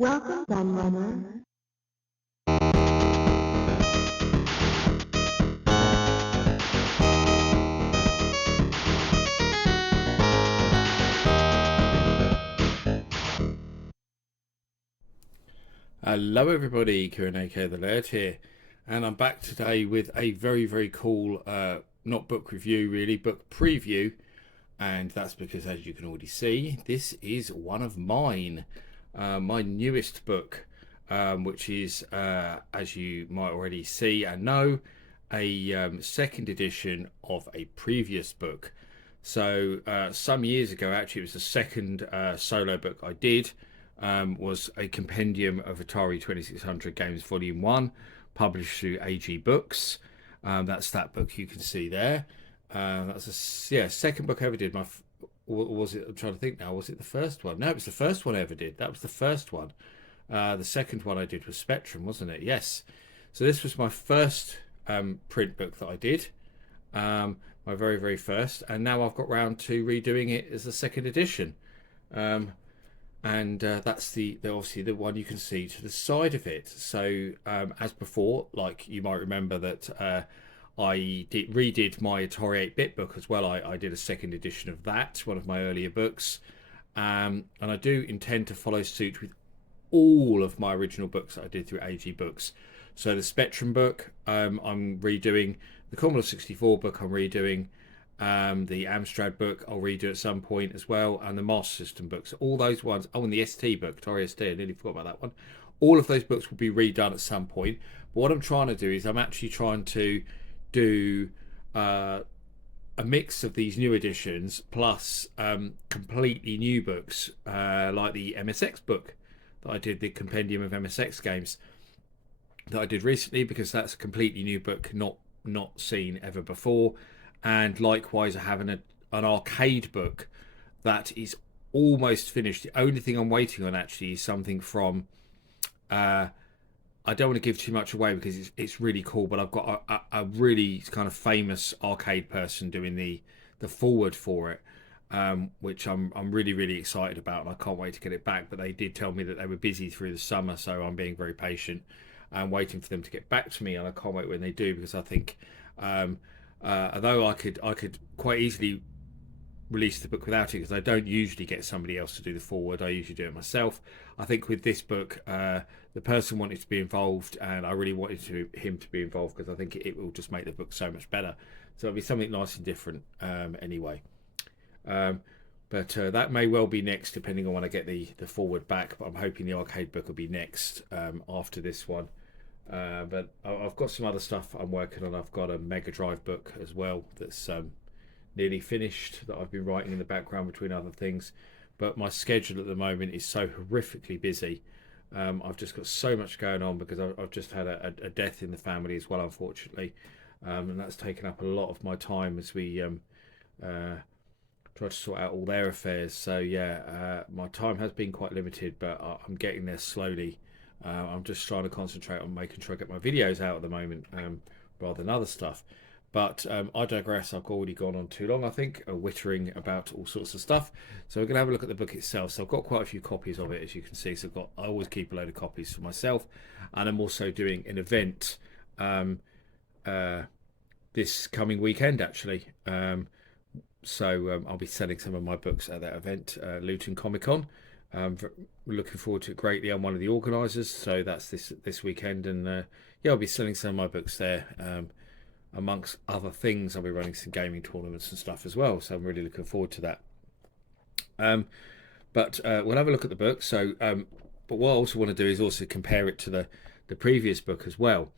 Welcome, Gunrunner. Hello everybody, Kieran aka the Laird here, and I'm back today with a very cool, not book review really, book preview, and that's because as you can already see, this is one of mine, my newest book, which is, as you might already see and know, a second edition of a previous book. So some years ago, actually, it was the second solo book I did. Was a compendium of Atari 2600 games, Volume 1, published through AG Books. That's that book you can see there. That's a second book I ever did. Was it? I'm trying to think now. Was it the first one? No, it was the first one I ever did. That was the first one. The second one I did was Spectrum, wasn't it? Yes. So this was my first print book that I did. My very first, and now I've got round to redoing it as a second edition. Um, and that's the obviously the one you can see to the side of it. So as before, like you might remember that redid my Atari 8-bit book as well. I did a second edition of that, one of my earlier books, and I do intend to follow suit with all of my original books that I did through AG Books. So the Spectrum book, I'm redoing. The Commodore 64 book, I'm redoing. The Amstrad book, I'll redo at some point as well, and the Master System books. All those ones. Oh, and the ST book, Atari ST. I nearly forgot about that one. All of those books will be redone at some point. But what I'm trying to do is I'm actually trying to do a mix of these new editions plus completely new books, like the MSX book that I did, the Compendium of MSX games that I did recently, because that's a completely new book, not seen ever before. And likewise, I have an arcade book that is almost finished. The only thing I'm waiting on actually is something from. I don't want to give too much away because it's really cool, but I've got a really kind of famous arcade person doing the forward for it, which I'm really excited about, and I can't wait to get it back. But they did tell me that they were busy through the summer, so I'm being very patient and waiting for them to get back to me, and I can't wait when they do, because I think although I could quite easily release the book without it, because I don't usually get somebody else to do the forward. I usually do it myself. I think with this book, the person wanted to be involved, and I really wanted him to be involved, because I think it will just make the book so much better. So it'll be something nice and different anyway. Um, but that may well be next, depending on when I get the forward back. But I'm hoping the arcade book will be next after this one. But I've got some other stuff I'm working on. I've got a Mega Drive book as well that's nearly finished, that I've been writing in the background between other things. But my schedule at the moment is so horrifically busy. I've just got so much going on, because I've just had a death in the family as well, unfortunately. And that's taken up a lot of my time as we try to sort out all their affairs. So yeah, my time has been quite limited, but I'm getting there slowly. I'm just trying to concentrate on making sure I get my videos out at the moment, rather than other stuff. But I digress. I've already gone on too long, I think, wittering about all sorts of stuff. So we're going to have a look at the book itself. So I've got quite a few copies of it, as you can see. So I always keep a load of copies for myself, and I'm also doing an event uh, this coming weekend, actually. So I'll be selling some of my books at that event, Luton Comic Con. We're looking forward to it greatly. I'm one of the organisers, so that's this weekend, and yeah, I'll be selling some of my books there. Amongst other things, I'll be running some gaming tournaments and stuff as well, so I'm really looking forward to that. But we'll have a look at the book. But what I also want to do is also compare it to the previous book as well.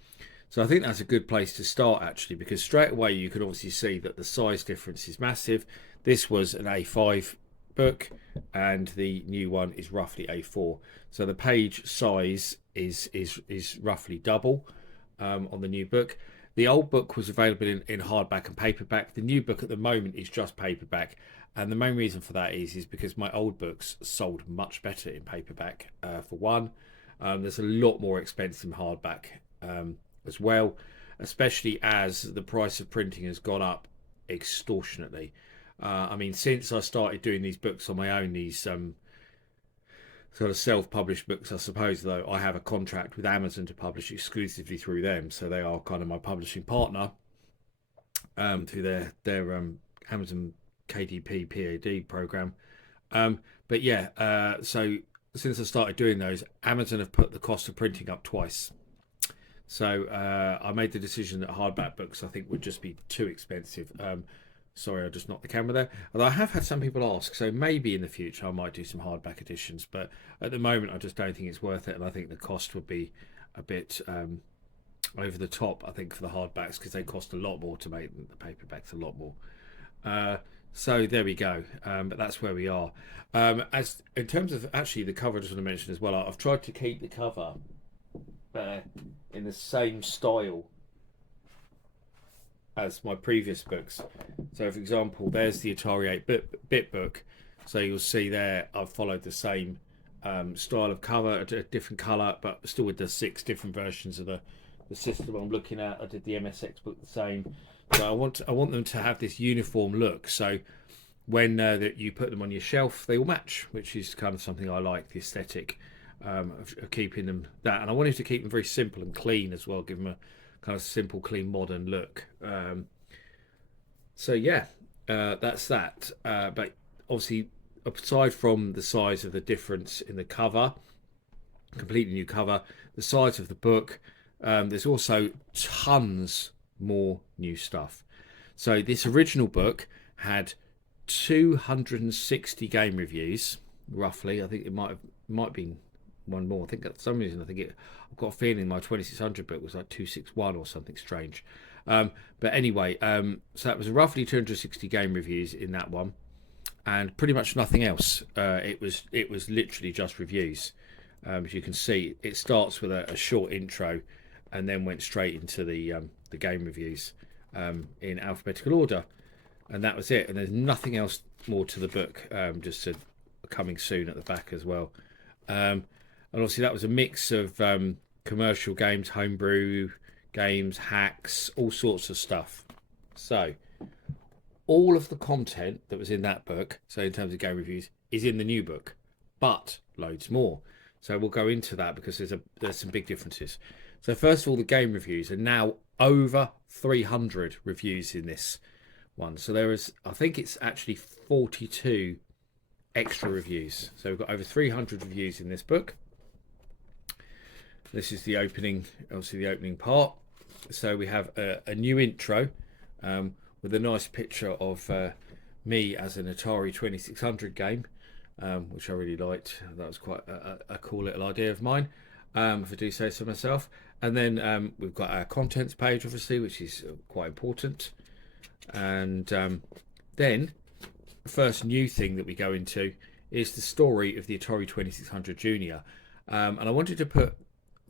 So I think that's a good place to start, actually, because straight away you can obviously see that the size difference is massive. This was an A5 book, and the new one is roughly A4. So the page size is roughly double on the new book. The old book was available in hardback and paperback. The new book at the moment is just paperback, and the main reason for that is because my old books sold much better in paperback. For one, there's a lot more expensive in hardback as well, especially as the price of printing has gone up extortionately. I mean, since I started doing these books on my own, these sort of self-published books, I suppose. Though I have a contract with Amazon to publish exclusively through them, so they are kind of my publishing partner through their Amazon KDP PAD program. But yeah, so since I started doing those, Amazon have put the cost of printing up twice. So I made the decision that hardback books I think would just be too expensive. Sorry, I just knocked the camera there. Although I have had some people ask, so maybe in the future I might do some hardback editions, but at the moment I just don't think it's worth it, and I think the cost would be a bit over the top. I think for the hardbacks because they cost a lot more to make than the paperbacks, a lot more. Uh, so there we go. But that's where we are. As in terms of actually the cover, I just want to mention as well. I've tried to keep the cover in the same style as my previous books. So, for example, there's the Atari 8-bit book. So you'll see there I've followed the same style of cover, a different colour, but still with the 6 different versions of the system I'm looking at. I did the MSX book the same. So I want them to have this uniform look. So when that you put them on your shelf, they all match, which is kind of something I like, the aesthetic of keeping them that. And I wanted to keep them very simple and clean as well, give them a kind of simple, clean, modern look. So yeah, that's that. But obviously, aside from the size of the difference in the cover, completely new cover, the size of the book, there's also tons more new stuff. So this original book had 260 game reviews, roughly. I think it might be one more. I think for some reason I've got a feeling my 2600 book was like 261 or something strange. But anyway, so that was roughly 260 game reviews in that one, and pretty much nothing else. It was literally just reviews. As you can see, it starts with a short intro, and then went straight into the game reviews in alphabetical order, and that was it. And there's nothing else more to the book. Just coming soon at the back as well. And obviously that was a mix of commercial games, homebrew games, hacks, all sorts of stuff. So all of the content that was in that book, so in terms of game reviews, is in the new book, but loads more. So we'll go into that because there's some big differences. So first of all, the game reviews are now over 300 reviews in this one. So there is, I think it's actually 42 extra reviews. So we've got over 300 reviews in this book. This is the opening, obviously the opening part. So we have a new intro with a nice picture of me as an Atari 2600 game, which I really liked. That was quite a cool little idea of mine, if I do say so myself. And then we've got our contents page, obviously, which is quite important. And then the first new thing that we go into is the story of the Atari 2600 Junior. And I wanted to put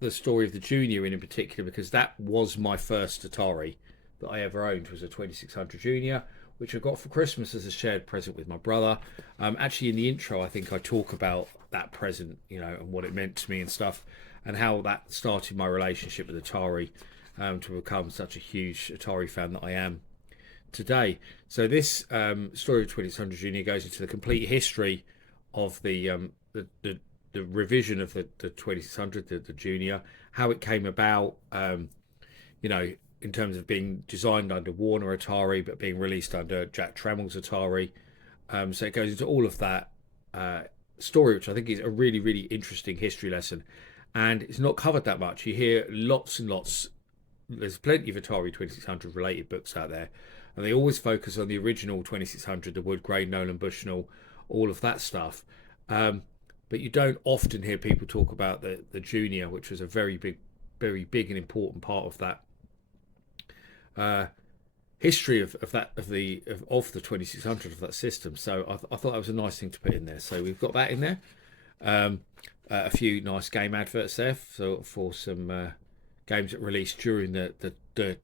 the story of the Junior in particular because that was my first Atari that I ever owned, was a 2600 Junior, which I got for Christmas as a shared present with my brother. Actually, in the intro, I think I talk about that present, and what it meant to me and stuff, and how that started my relationship with Atari, to become such a huge Atari fan that I am today. So this story of 2600 Junior goes into the complete history of the revision of the 2600, the Junior, how it came about, in terms of being designed under Warner Atari but being released under Jack Trammell's Atari. So it goes into all of that story, which I think is a really, really interesting history lesson. And it's not covered that much. You hear lots and lots. There's plenty of Atari 2600 related books out there, and they always focus on the original 2600, the wood grain, Nolan Bushnell, all of that stuff. But you don't often hear people talk about the Junior, which was a very big and important part of that history of the 2600, of that system. So I thought that was a nice thing to put in there. So we've got that in there. A few nice game adverts there for some games that released during the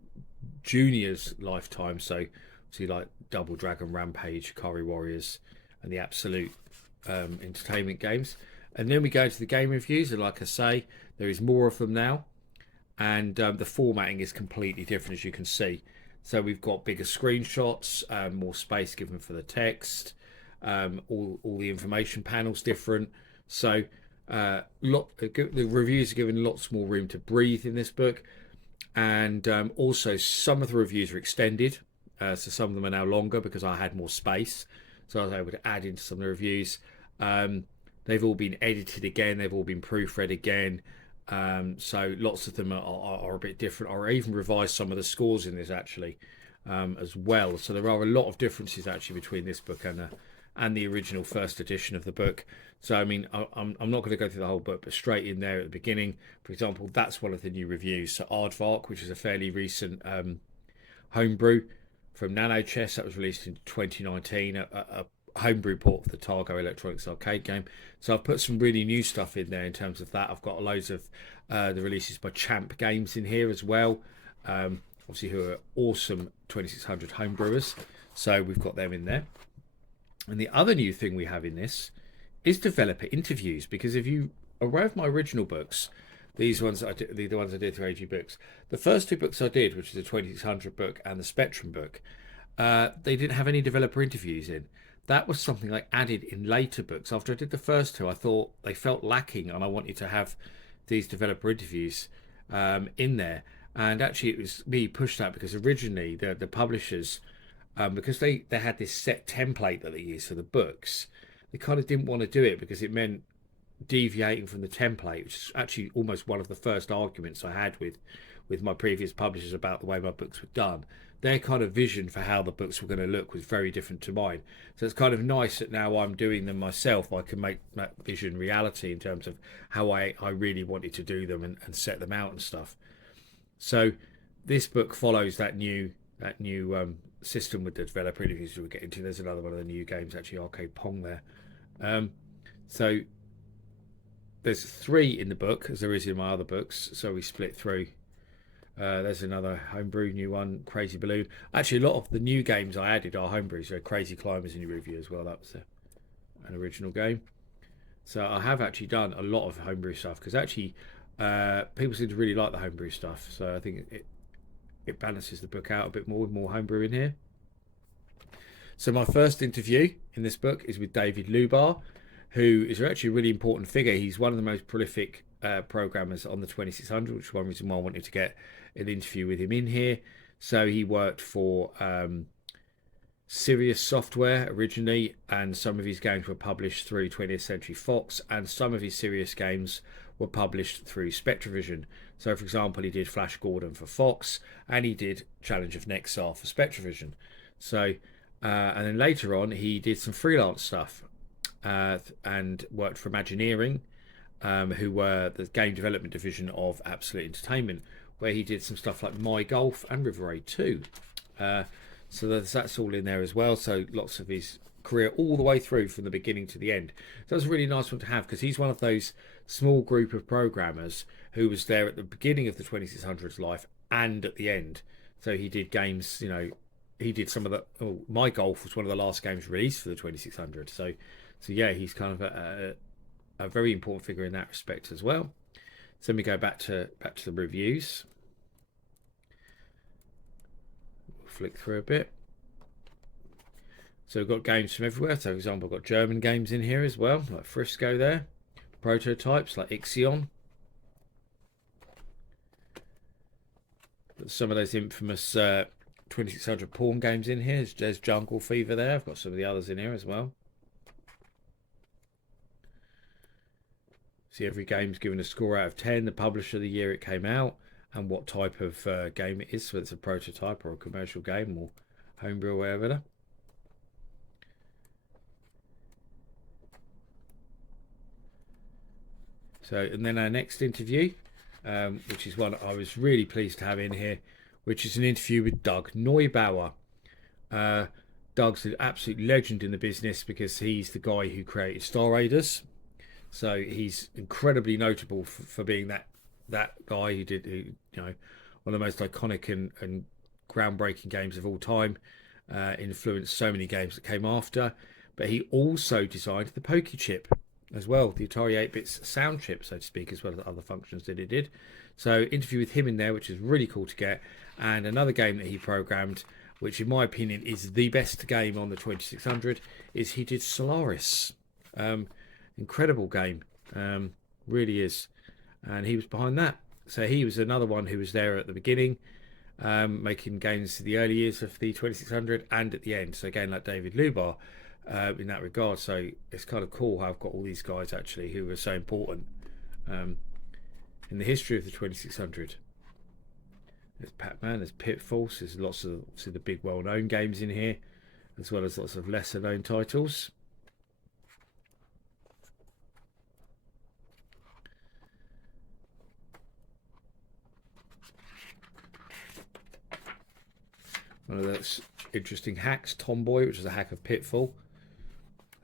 Junior's lifetime. So obviously like Double Dragon, Rampage, Kari Warriors, and the Absolute entertainment games. And then we go to the game reviews, and like I say, there is more of them now, and the formatting is completely different, as you can see. So we've got bigger screenshots, more space given for the text, all the information panels different. So The reviews are given lots more room to breathe in this book, and also some of the reviews are extended, so some of them are now longer because I had more space, so I was able to add into some of the reviews. Um, they've all been edited again, they've all been proofread again, so lots of them are a bit different. I even revised some of the scores in this actually, as well. So there are a lot of differences actually between this book and the original first edition of the book. So I mean, I'm not going to go through the whole book, but straight in there at the beginning, for example, that's one of the new reviews. So Aardvark, which is a fairly recent homebrew from Nano Chess that was released in 2019, a homebrew port of the Targo Electronics arcade game. So I've put some really new stuff in there in terms of that. I've got loads of the releases by Champ Games in here as well. Obviously, who are awesome 2600 homebrewers. So we've got them in there. And the other new thing we have in this is developer interviews, because if you are aware of my original books, these ones the ones I did through AG Books, the first two books I did, which is the 2600 book and the Spectrum book, they didn't have any developer interviews in. That was something I added in later books. After I did the first two, I thought they felt lacking, and I wanted to have these developer interviews in there. And actually, it was me pushed that because originally the publishers, because they had this set template that they used for the books, they kind of didn't want to do it because it meant deviating from the template, which is actually almost one of the first arguments I had with my previous publishers about the way my books were done. Their kind of vision for how the books were going to look was very different to mine. So it's kind of nice that now I'm doing them myself, I can make that vision reality in terms of how I really wanted to do them and set them out and stuff. So this book follows that new system with the developer interviews we'll get into. There's another one of the new games, actually, Arcade Pong there. So there's 3 in the book, as there is in my other books, so we split through. There's another homebrew new one, Crazy Balloon. Actually, a lot of the new games I added are homebrews. So Crazy Climbers in your review as well. That was an original game. So I have actually done a lot of homebrew stuff because actually people seem to really like the homebrew stuff. So I think it balances the book out a bit more with more homebrew in here. So my first interview in this book is with David Lubar, who is actually a really important figure. He's one of the most prolific programmers on the 2600, which is one reason why I wanted to get an interview with him in here. So he worked for Sirius Software originally, and some of his games were published through 20th Century Fox, and some of his Sirius games were published through Spectravision. So, for example, he did Flash Gordon for Fox, and he did Challenge of Nexar for Spectravision. So, and then later on, he did some freelance stuff and worked for Imagineering, who were the game development division of Absolute Entertainment, where he did some stuff like My Golf and River Raid 2. So that's all in there as well. So lots of his career all the way through from the beginning to the end. So that's a really nice one to have because he's one of those small group of programmers who was there at the beginning of the 2600's life and at the end. So he did games, he did some of the. My Golf was one of the last games released for the 2600. So yeah, he's kind of a very important figure in that respect as well. So let me go back to the reviews. We'll flick through a bit. So we've got games from everywhere. So for example, I've got German games in here as well, like Frisco there. Prototypes like Ixion. Some of those infamous 2600 pawn games in here. There's Jungle Fever there. I've got some of the others in here as well. See, every game's given a score out of 10, the publisher, the year it came out, and what type of game it is, whether it's a prototype or a commercial game or homebrew or whatever. So, and then our next interview, which is one I was really pleased to have in here, which is an interview with Doug Neubauer. Doug's an absolute legend in the business because he's the guy who created Star Raiders. So he's incredibly notable for being that guy who did, one of the most iconic and groundbreaking games of all time, influenced so many games that came after. But he also designed the Poke Chip as well, the Atari 8-bits sound chip, so to speak, as well as other functions that it did. So interview with him in there, which is really cool to get. And another game that he programmed, which in my opinion is the best game on the 2600, is he did Solaris. Incredible game. Really is. And he was behind that. So he was another one who was there at the beginning, making games in the early years of the 2600 and at the end. So again, like David Lubar in that regard. So it's kind of cool how I've got all these guys actually who were so important um, in the history of the 2600. There's Pac-Man, there's Pitfalls, there's lots of obviously the big well-known games in here, as well as lots of lesser-known titles. One of those interesting hacks, Tomboy, which is a hack of Pitfall.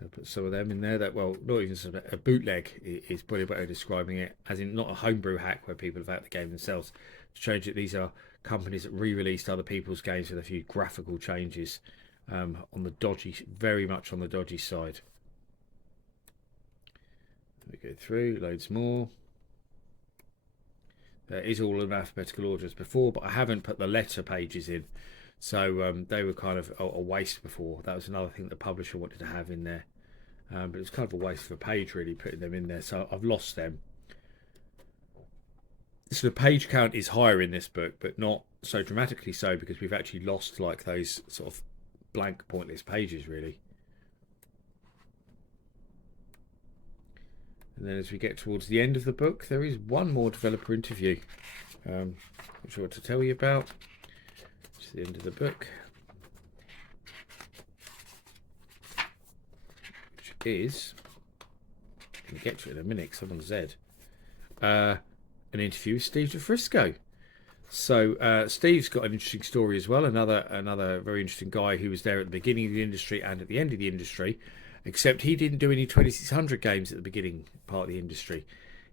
I'll put some of them in there. That, well, not even a bootleg is probably a better describing it, as in not a homebrew hack where people have hacked the game themselves. To change it, these are companies that re-released other people's games with a few graphical changes on the dodgy, very much on the dodgy side. We go through loads more. It is all in alphabetical order as before, but I haven't put the letter pages in. So they were kind of a waste before. That was another thing the publisher wanted to have in there. But it was kind of a waste of a page, really, putting them in there. So I've lost them. So the page count is higher in this book, but not so dramatically so, because we've actually lost like those sort of blank, pointless pages, really. And then as we get towards the end of the book, there is one more developer interview, which I want to tell you about. It's the end of the book, which is, I'm going to get to it in a minute because I'm on Z, an interview with Steve DeFrisco. So Steve's got an interesting story as well. Another very interesting guy who was there at the beginning of the industry and at the end of the industry, except he didn't do any 2600 games at the beginning part of the industry.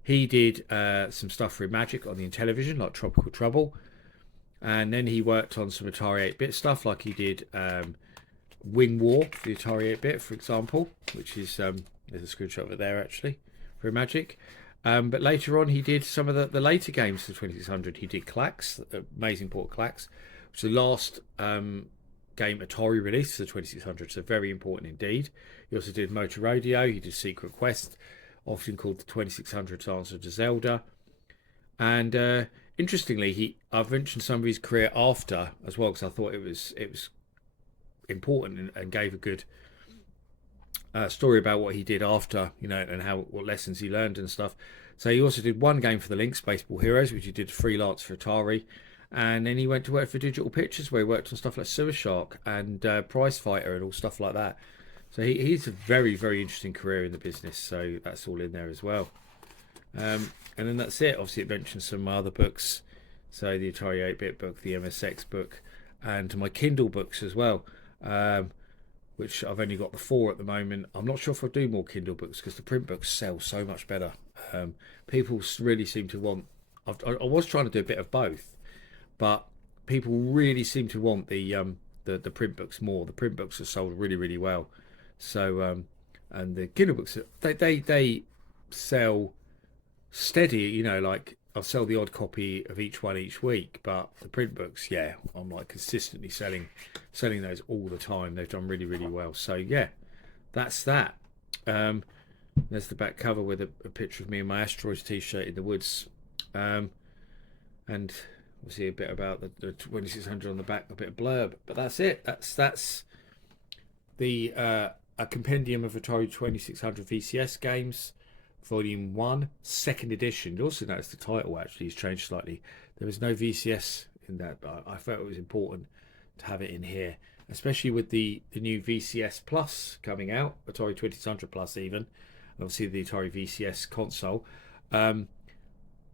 He did some stuff for Magic on the Intellivision, like Tropical Trouble. And then he worked on some Atari 8-bit stuff, like he did Wing War for the Atari 8-bit, for example, which is, there's a screenshot of it there, actually, for Magic. But later on, he did some of the later games for the 2600. He did Clax, Amazing Port Clax, which is the last game Atari released for the 2600, so very important indeed. He also did Motor Rodeo, he did Secret Quest, often called the 2600's Answer to Zelda. And interestingly, I've mentioned some of his career after as well, because I thought it was important and gave a good story about what he did after, and what lessons he learned and stuff. So he also did one game for the Lynx, Baseball Heroes, which he did freelance for Atari, and then he went to work for Digital Pictures, where he worked on stuff like Sewer Shark and Prize Fighter and all stuff like that. So he's a very, very interesting career in the business. So that's all in there as well. And then that's it. Obviously, it mentions some other books, so the Atari 8-bit book, the MSX book, and my Kindle books as well, which I've only got the 4 at the moment. I'm not sure if I'll do more Kindle books because the print books sell so much better. People really seem to want. I was trying to do a bit of both, but people really seem to want the print books more. The print books are sold really, really well. So and the Kindle books, they sell steady, like I'll sell the odd copy of each one each week, but the print books, yeah, I'm like consistently selling those all the time. They've done really, really well. So yeah, that's that. There's the back cover with a picture of me in my Asteroids t-shirt in the woods, and we'll see a bit about the 2600 on the back, a bit of blurb, but that's it. That's the a compendium of Atari 2600 VCS games, Volume 1, second edition. You also notice the title actually has changed slightly. There was no VCS in that, but I felt it was important to have it in here, especially with the new VCS Plus coming out, Atari 2600 Plus even, and obviously the Atari VCS console. And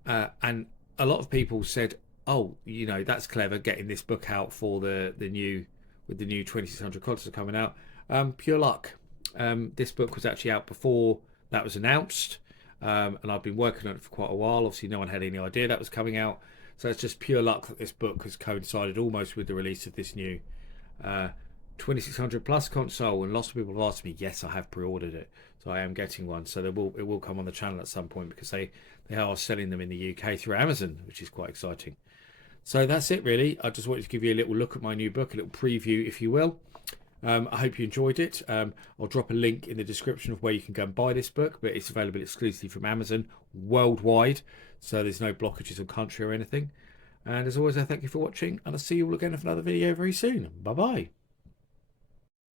a lot of people said, oh, that's clever, getting this book out for the new 2600 console coming out. Pure luck. This book was actually out before that was announced, and I've been working on it for quite a while. Obviously no one had any idea that was coming out, so it's just pure luck that this book has coincided almost with the release of this new 2600 Plus console, and lots of people have asked me. Yes, I have pre-ordered it, so I am getting one, so it will come on the channel at some point, because they are selling them in the UK through Amazon, which is quite exciting. So that's it really. I just wanted to give you a little look at my new book, a little preview if you will. I hope you enjoyed it. I'll drop a link in the description of where you can go and buy this book, but it's available exclusively from Amazon worldwide, so there's no blockages of country or anything. And as always, I thank you for watching, and I'll see you all again for another video very soon. Bye bye.